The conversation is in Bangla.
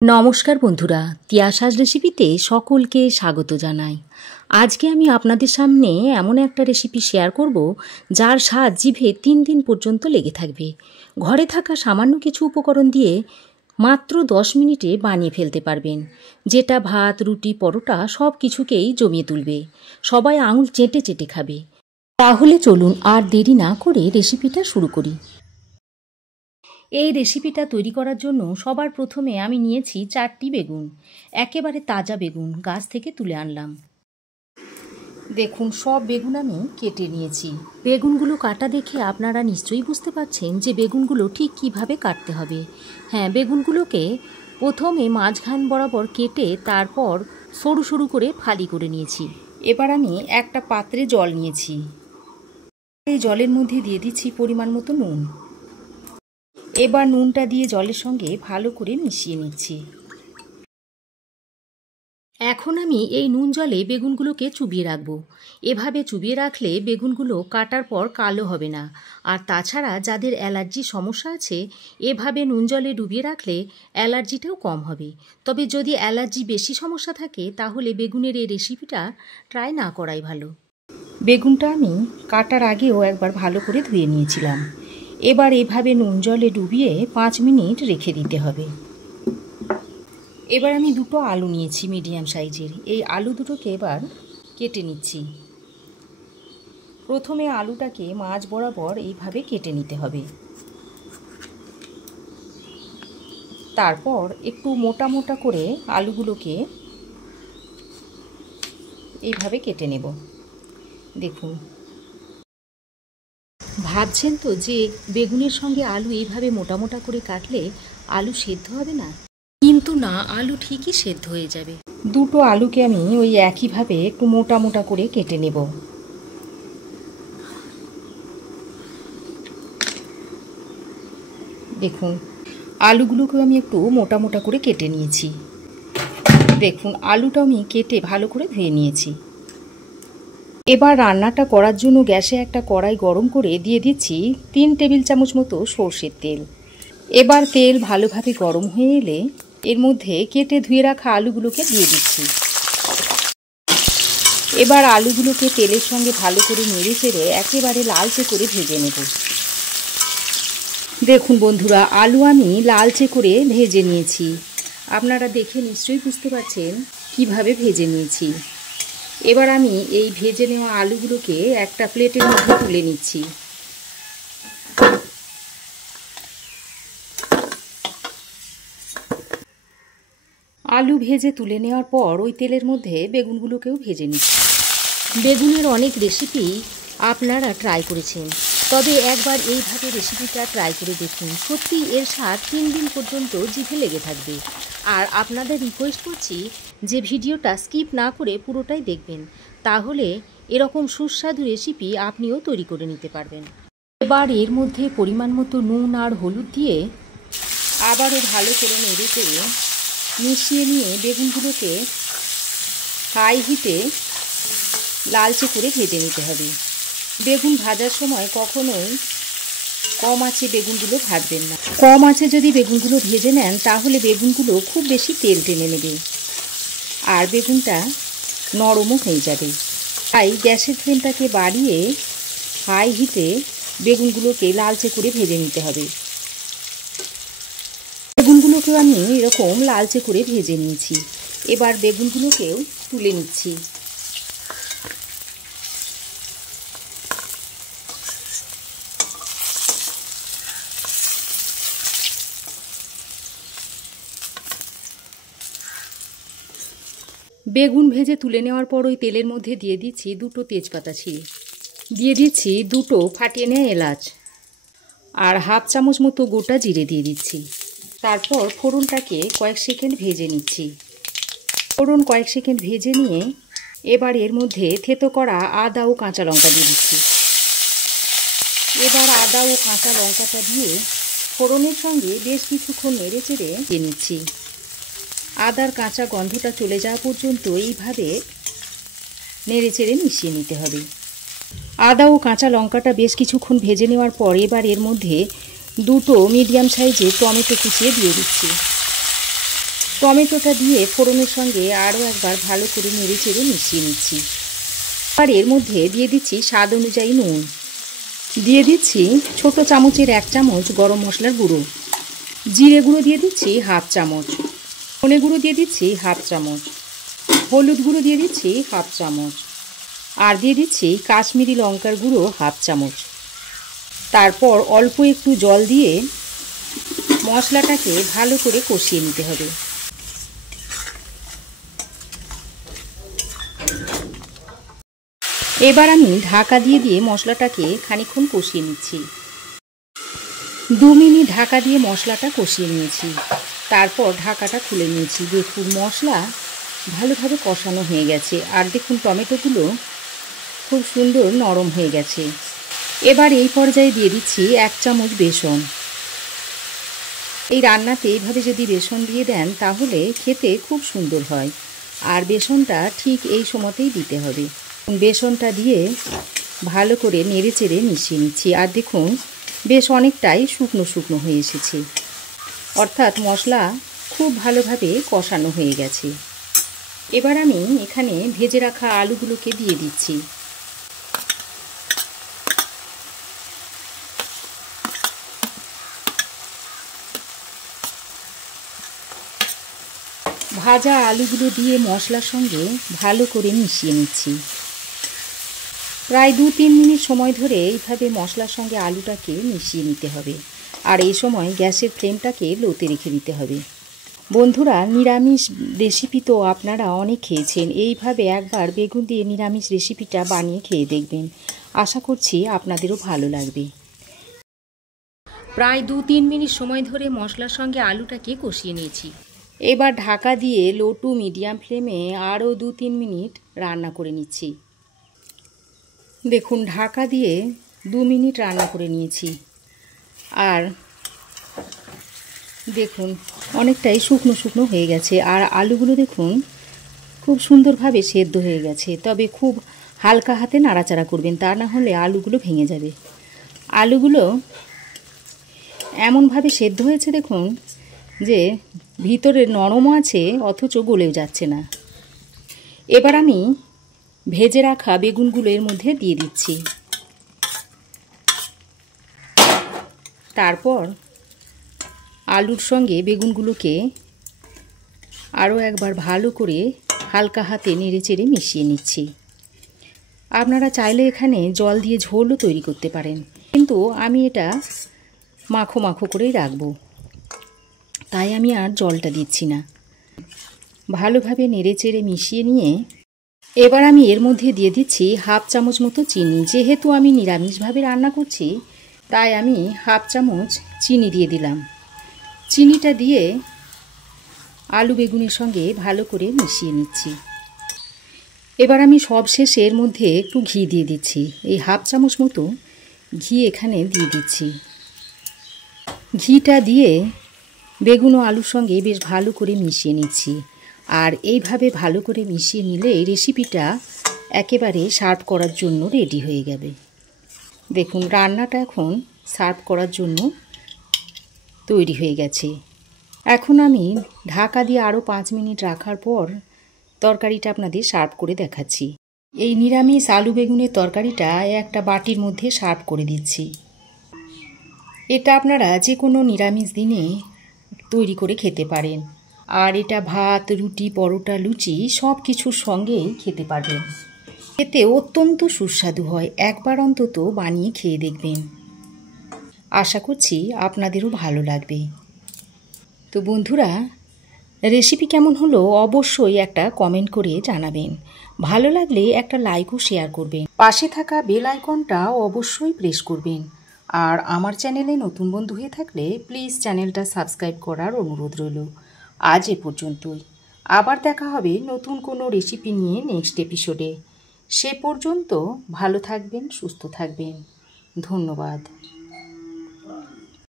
নমস্কার বন্ধুরা, তিয়াশাস রেসিপিতে সকলকে স্বাগত জানাই। আজকে আমি আপনাদের সামনে এমন একটা রেসিপি শেয়ার করব যার স্বাদ জিভে 3 দিন পর্যন্ত লেগে থাকবে। ঘরে থাকা সামান্য কিছু উপকরণ দিয়ে মাত্র 10 মিনিটে বানিয়ে ফেলতে পারবেন, যেটা ভাত, রুটি, পরোটা সব কিছুকেই জমিয়ে তুলবে। সবাই আঙুল চেটে চেটে খাবে। তাহলে চলুন আর দেরি না করে রেসিপিটা শুরু করি। এই রেসিপিটা তৈরি করার জন্য সবার প্রথমে আমি নিয়েছি 4টি বেগুন। একেবারে তাজা বেগুন, গাছ থেকে তুলে আনলাম। দেখুন, সব বেগুন আমি কেটে নিয়েছি। বেগুনগুলো কাটা দেখে আপনারা নিশ্চয়ই বুঝতে পারছেন যে বেগুনগুলো ঠিক কিভাবে কাটতে হবে। হ্যাঁ, বেগুনগুলোকে প্রথমে মাঝখান বরাবর কেটে তারপর সরু সরু করে ফালি করে নিয়েছি। এবার আমি একটা পাত্রে জল নিয়েছি। এই জলের মধ্যে দিয়ে দিচ্ছি পরিমাণ মতো নুন। এবার নুনটা দিয়ে জলের সঙ্গে ভালো করে মিশিয়ে নিচ্ছি। এখন আমি এই নুন জলে বেগুনগুলোকে চুবিয়ে রাখবো। এভাবে চুবিয়ে রাখলে বেগুনগুলো কাটার পর কালো হবে না। আর তাছাড়া যাদের অ্যালার্জির সমস্যা আছে, এভাবে নুন জলে ডুবিয়ে রাখলে অ্যালার্জিটাও কম হবে। তবে যদি অ্যালার্জি বেশি সমস্যা থাকে তাহলে বেগুনের এই রেসিপিটা ট্রাই না করাই ভালো। বেগুনটা আমি কাটার আগেও একবার ভালো করে ধুয়ে নিয়েছিলাম। এবার এভাবে নুন জলে ডুবিয়ে 5 মিনিট রেখে দিতে হবে। এবার আমি 2টো আলু নিয়েছি মিডিয়াম সাইজের। এই আলু দুটোকে এবার কেটে নিচ্ছি। প্রথমে আলুটাকে মাঝ বরাবর এইভাবে কেটে নিতে হবে। তারপর একটু মোটা মোটা করে আলুগুলোকে এইভাবে কেটে নেব। দেখুন, ভাবছেন তো যে বেগুনের সঙ্গে আলু এইভাবে মোটা মোটা করে কাটলে আলু সেদ্ধ হবে না? কিন্তু না, আলু ঠিকই সেদ্ধ হয়ে যাবে। 2টো আলুকে আমি ওই একইভাবে একটু মোটা মোটা করে কেটে নেব। দেখুন, আলুগুলোকে আমি একটু মোটা মোটা করে কেটে নিয়েছি। দেখুন, আলুটা আমি কেটে ভালো করে ধুয়ে নিয়েছি। এবার রান্নাটা করার জন্য গ্যাসে একটা কড়াই গরম করে দিয়ে দিচ্ছি 3 টেবিল চামচ মতো সর্ষের তেল। এবার তেল ভালোভাবে গরম হয়ে এলে এর মধ্যে কেটে ধুয়ে রাখা আলুগুলোকে দিয়ে দিচ্ছি। এবার আলুগুলোকে তেলের সঙ্গে ভালো করে নেড়ে চেড়ে একেবারে লালচে করে ভেজে নেব। দেখুন বন্ধুরা, আলু আমি লালচে করে ভেজে নিয়েছি। আপনারা দেখে নিশ্চয়ই বুঝতে পারছেন কিভাবে ভেজে নিয়েছি। এবার আমি এই ভেজে নেওয়া আলুগুলোকে একটা প্লেটের মধ্যে তুলে নিচ্ছি। আলু ভেজে তুলে নেওয়ার পর ওই তেলের মধ্যে বেগুনগুলোকেও ভেজে নিচ্ছি। বেগুনের অনেক রেসিপি আপনারা ট্রাই করেছেন, তবে একবার এইভাবে রেসিপিটা ট্রাই করে দেখুন। সত্যি এর স্বাদ 3 দিন পর্যন্ত জিভে লেগে থাকবে। আর আপনাদের রিকোয়েস্ট করছি যে ভিডিওটা স্কিপ না করে পুরোটাই দেখবেন, তাহলে এরকম সুস্বাদু রেসিপি আপনিও তৈরি করে নিতে পারবেন। এবার এর মধ্যে পরিমাণ মতো নুন আর হলুদ দিয়ে আবারও ভালো করে নেড়ে চেড়ে মিশিয়ে নিয়ে বেগুনগুলোকে হাই হিটে লালচে করে ভেজে নিতে হবে। বেগুন ভাজার সময় কখনোই কম আঁচে বেগুনগুলো ভাজবেন না। কম আঁচে যদি বেগুনগুলো ভেজে নেন তাহলে বেগুনগুলো খুব বেশি তেল টেনে নেবে আর বেগুনটা নরমও হয়ে যাবে। তাই গ্যাসের ফ্লেমটাকে বাড়িয়ে হাই হিটে বেগুনগুলোকে লালচে করে ভেজে নিতে হবে। বেগুনগুলোকেও আমি এরকম লালচে করে ভেজে নিয়েছি। এবার বেগুনগুলোকেও তুলে নিচ্ছি। বেগুন ভেজে তুলে নেওয়ার পর ওই তেলের মধ্যে দিয়ে দিচ্ছি 2টো তেজপাতা ছিঁড়ে, দিয়ে দিচ্ছি 2টো ফাটিয়ে নেওয়া এলাচ আর হাফ চামচ মতো গোটা জিরে দিয়ে দিচ্ছি। তারপর ফোড়নটাকে কয়েক সেকেন্ড ভেজে নিচ্ছি। ফোড়ন কয়েক সেকেন্ড ভেজে নিয়ে এবার এর মধ্যে থেতো করা আদা ও কাঁচা লঙ্কা দিয়ে দিচ্ছি। এবার আদা ও কাঁচা লঙ্কাটা দিয়ে ফোড়নের সঙ্গে বেশ কিছুক্ষণ নেড়ে চেড়ে দিয়ে নিচ্ছি। আদার কাঁচা গন্ধটা চলে যাওয়া পর্যন্ত এইভাবে নেড়ে চেড়ে মিশিয়ে নিতে হবে। আদা ও কাঁচা লঙ্কাটা বেশ কিছুক্ষণ ভেজে নেওয়ার পর এবার এর মধ্যে 2টো মিডিয়াম সাইজের টমেটো কুচিয়ে দিয়ে দিচ্ছি। টমেটোটা দিয়ে ফোড়নের সঙ্গে আরও একবার ভালো করে নেড়ে চেড়ে মিশিয়ে নিচ্ছি। আর এর মধ্যে দিয়ে দিচ্ছি স্বাদ অনুযায়ী নুন, দিয়ে দিচ্ছি ছোট চামচের 1 চামচ গরম মশলার গুঁড়ো, জিরে গুঁড়ো দিয়ে দিচ্ছি 1/2 চামচ, ধনে গুঁড়ো দিয়ে দিচ্ছি 1/2 চামচ, হলুদ গুঁড়ো দিয়ে দিচ্ছি 1/2 চামচ, আর দিয়ে দিচ্ছি কাশ্মীরি লঙ্কার গুঁড়ো 1/2 চামচ। তারপর অল্প একটু জল দিয়ে মশলাটাকে ভালো করে কষিয়ে নিতে হবে। এবার আমি ঢাকা দিয়ে মশলাটাকে খানিকক্ষণ কষিয়ে নিচ্ছি। 2 মিনিট ঢাকা দিয়ে মশলাটা কষিয়ে নিয়েছি। তারপর ঢাকাটা খুলে নিয়েছি। দেখুন মশলা ভালোভাবে কষানো হয়ে গেছে, আর দেখুন টমেটোগুলো খুব সুন্দর নরম হয়ে গেছে। এবার এই পর্যায়ে দিয়ে দিচ্ছি 1 চামচ বেসন। এই রান্নাতে এইভাবে যদি বেসন দিয়ে দেন তাহলে খেতে খুব সুন্দর হয়, আর বেসনটা ঠিক এই সময়তেই দিতে হবে। বেসনটা দিয়ে ভালো করে নেড়ে চেড়ে মিশিয়ে নিচ্ছি। আর দেখুন বেশ অনেকটাই শুকনো শুকনো হয়ে এসেছে, অর্থাৎ মশলা খুব ভালোভাবে কষানো হয়ে গেছে। এবার আমি এখানে ভেজে রাখা আলুগুলোকে দিয়ে দিচ্ছি। ভাজা আলুগুলো দিয়ে মশলার সঙ্গে ভালো করে মিশিয়ে নিচ্ছি। প্রায় 2-3 মিনিট সময় ধরে এইভাবে মশলার সঙ্গে আলুটাকে মিশিয়ে নিতে হবে, আর এই সময় গ্যাসের ফ্লেমটাকে লোতে রেখে দিতে হবে। বন্ধুরা, নিরামিষ রেসিপি তো আপনারা অনেক খেয়েছেন। এইভাবে একবার বেগুন দিয়ে নিরামিষ রেসিপিটা বানিয়ে খেয়ে দেখবেন, আশা করছি আপনাদেরও ভালো লাগবে। প্রায় 2-3 মিনিট সময় ধরে মশলার সঙ্গে আলুটাকে কষিয়ে নিয়েছি। এবার ঢাকা দিয়ে লো টু মিডিয়াম ফ্লেমে আরও 2-3 মিনিট রান্না করে নিচ্ছি। দেখুন ঢাকা দিয়ে 2 মিনিট রান্না করে নিয়েছি, আর দেখুন অনেকটাই শুকনো শুকনো হয়ে গেছে, আর আলুগুলো দেখুন খুব সুন্দরভাবে সেদ্ধ হয়ে গেছে। তবে খুব হালকা হাতে নাড়াচাড়া করবেন, তা না হলে আলুগুলো ভেঙে যাবে। আলুগুলো এমনভাবে সেদ্ধ হয়েছে দেখুন যে ভিতরে নরমও আছে অথচ গলেও যাচ্ছে না। এবার আমি ভেজে রাখা বেগুনগুলো এর মধ্যে দিয়ে দিচ্ছি। তারপর আলুর সঙ্গে বেগুনগুলোকে আরও একবার ভালো করে হালকা হাতে নেড়ে চেড়ে মিশিয়ে নিচ্ছি। আপনারা চাইলে এখানে জল দিয়ে ঝোলও তৈরি করতে পারেন, কিন্তু আমি এটা মাখো মাখো করেই রাখবো, তাই আমি আর জলটা দিচ্ছি না। ভালোভাবে নেড়ে চেড়ে মিশিয়ে নিয়ে এবার আমি এর মধ্যে দিয়ে দিচ্ছি 1/2 চামচ মতো চিনি। যেহেতু আমি নিরামিষভাবে রান্না করছি তাই আমি 1/2 চামচ চিনি দিয়ে দিলাম। চিনিটা দিয়ে আলু বেগুনের সঙ্গে ভালো করে মিশিয়ে নিচ্ছি। এবার আমি সবশেষে এর মধ্যে একটু ঘি দিয়ে দিচ্ছি। এই 1/2 চামচ মতো ঘি এখানে দিয়ে দিচ্ছি। ঘিটা দিয়ে বেগুন ও আলুর সঙ্গে বেশ ভালো করে মিশিয়ে নিচ্ছি, আর এইভাবে ভালো করে মিশিয়ে নিলে এই রেসিপিটা একেবারে সার্ভ করার জন্য রেডি হয়ে যাবে। দেখুন রান্নাটা এখন সার্ভ করার জন্য তৈরি হয়ে গেছে। এখন আমি ঢাকা দিয়ে আরও 5 মিনিট রাখার পর তরকারিটা আপনাদের সার্ভ করে দেখাচ্ছি। এই নিরামিষ আলু বেগুনের তরকারিটা একটা বাটির মধ্যে সার্ভ করে দিচ্ছি। এটা আপনারা যে কোনো নিরামিষ দিনে তৈরি করে খেতে পারেন, আর এটা ভাত, রুটি, পরোটা, লুচি সব কিছুর সঙ্গেই খেতে পারবেন। খেতে অত্যন্ত সুস্বাদু হয়, একবার অন্তত বানিয়ে খেয়ে দেখবেন, আশা করছি আপনাদেরও ভালো লাগবে। তো বন্ধুরা, রেসিপি কেমন হলো অবশ্যই একটা কমেন্ট করে জানাবেন। ভালো লাগলে একটা লাইক ও শেয়ার করবেন। পাশে থাকা বেল আইকনটা অবশ্যই প্রেস করবেন। আর আমার চ্যানেলে নতুন বন্ধু হয়ে থাকলে প্লিজ চ্যানেলটা সাবস্ক্রাইব করার অনুরোধ রইল। আজ এ পর্যন্তই। আবার দেখা হবে নতুন কোনো রেসিপি নিয়ে নেক্সট এপিসোডে। সে পর্যন্ত ভালো থাকবেন, সুস্থ থাকবেন। ধন্যবাদ।